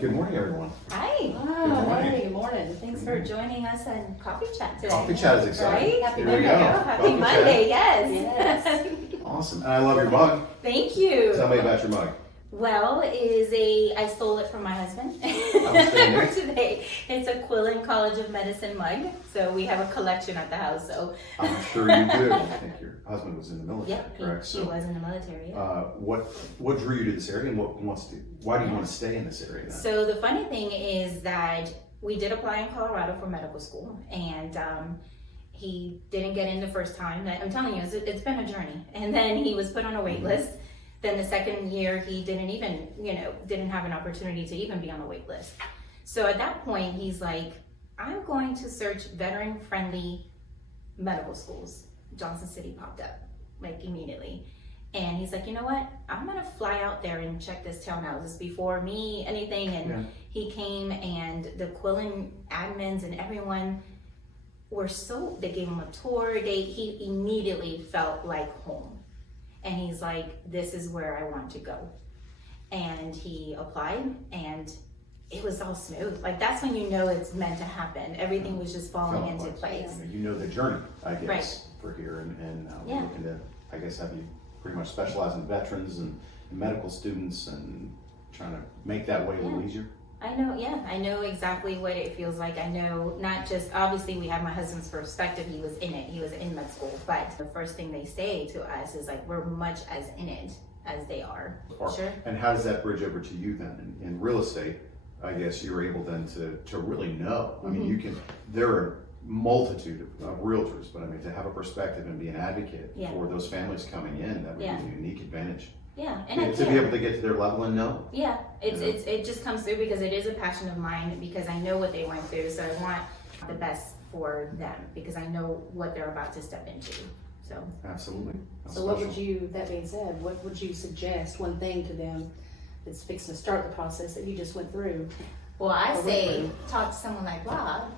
Good morning, everyone. Hi. Good morning. Hey, good morning. Thanks for joining us on Coffee Chat today. Coffee chat is exciting. Right? Happy Here we Monday. go. Happy Coffee Monday, yes. Yes. Chat. Awesome. And I love your mug. Thank you. Tell me about your mug. Well, I stole it from my husband Outstanding. for today. It's a Quillen College of Medicine mug. So we have a collection at the house. So I'm sure you do. I think your husband was in the military, yeah, correct? he was in the military. Yeah. What drew you to this area, and why do you want to stay in this area? Then? So the funny thing is that we did apply in Colorado for medical school, and he didn't get in the first time. I'm telling you, it's been a journey. And then he was put on a wait list. Then the second year, he didn't have an opportunity to even be on a wait list. So at that point, he's like, I'm going to search veteran-friendly medical schools. Johnson City popped up, like immediately. And he's like, you know what? I'm gonna fly out there and check this town out. This is before me, anything. And he came, and the Quillen admins and everyone they gave him a tour. He immediately felt like home. And he's like, this is where I want to go. And he applied, and it was all smooth. Like, that's when you know it's meant to happen. Everything was just falling into place. You know the journey, I guess, Right. for here, and we're Yeah. looking to, I guess, have you pretty much specialize in veterans and medical students, and trying to make that way a little easier. I know exactly what it feels like. I know, not just, obviously we have my husband's perspective, he was in it, he was in med school, but the first thing they say to us is like, we're much as in it as they are. Sure. And how does that bridge over to you then? In real estate, I guess you're able then to really know. I mean, there are multitude of realtors, but I mean, to have a perspective and be an advocate for those families coming in, that would be a unique advantage. Yeah, and to be able to get to their level and know. Yeah, it just comes through because it is a passion of mine, because I know what they went through, so I want the best for them because I know what they're about to step into. So Absolutely. So what would you, that being said, what would you suggest, one thing to them that's fixing to start the process that you just went through? well, I say talk to someone like Rob.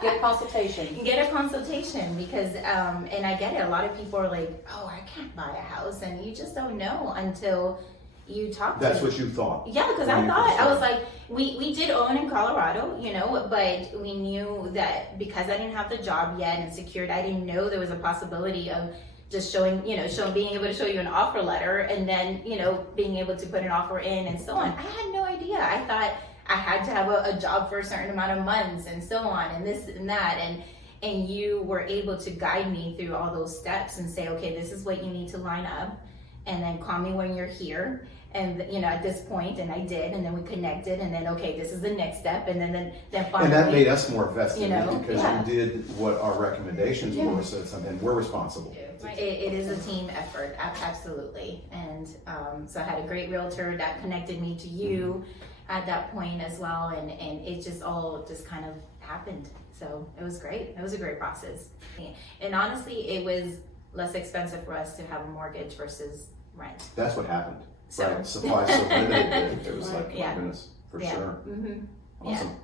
Get a consultation. Get a consultation because, and I get it. A lot of people are like, "Oh, I can't buy a house," and you just don't know until you talk. That's to what you thought. Yeah, because I thought I was like, we did own in Colorado, but we knew that because I didn't have the job yet and secured, I didn't know there was a possibility of just being able to show you an offer letter and then being able to put an offer in and so on. I had no idea. I thought I had to have a job for a certain amount of months and so on and this and that, and you were able to guide me through all those steps and say, okay, this is what you need to line up, and then call me when you're here. And at this point, and I did, and then we connected, and then okay, this is the next step, and then finally. And that made us more vested because yeah. you did what our recommendations were, so it's something we're responsible. It is a team effort, absolutely. And so I had a great realtor that connected me to you at that point as well, and it just all just kind of happened. So it was great. It was a great process, and honestly, it was less expensive for us to have a mortgage versus rent. That's what happened. So right? Supply so limited that it was like, my Yeah. goodness, for Yeah. sure. Mm-hmm. Awesome.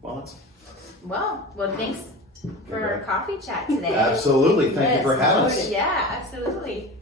Well, that's Well, thanks for our coffee chat today. absolutely. Thank you for having us. Yeah, absolutely.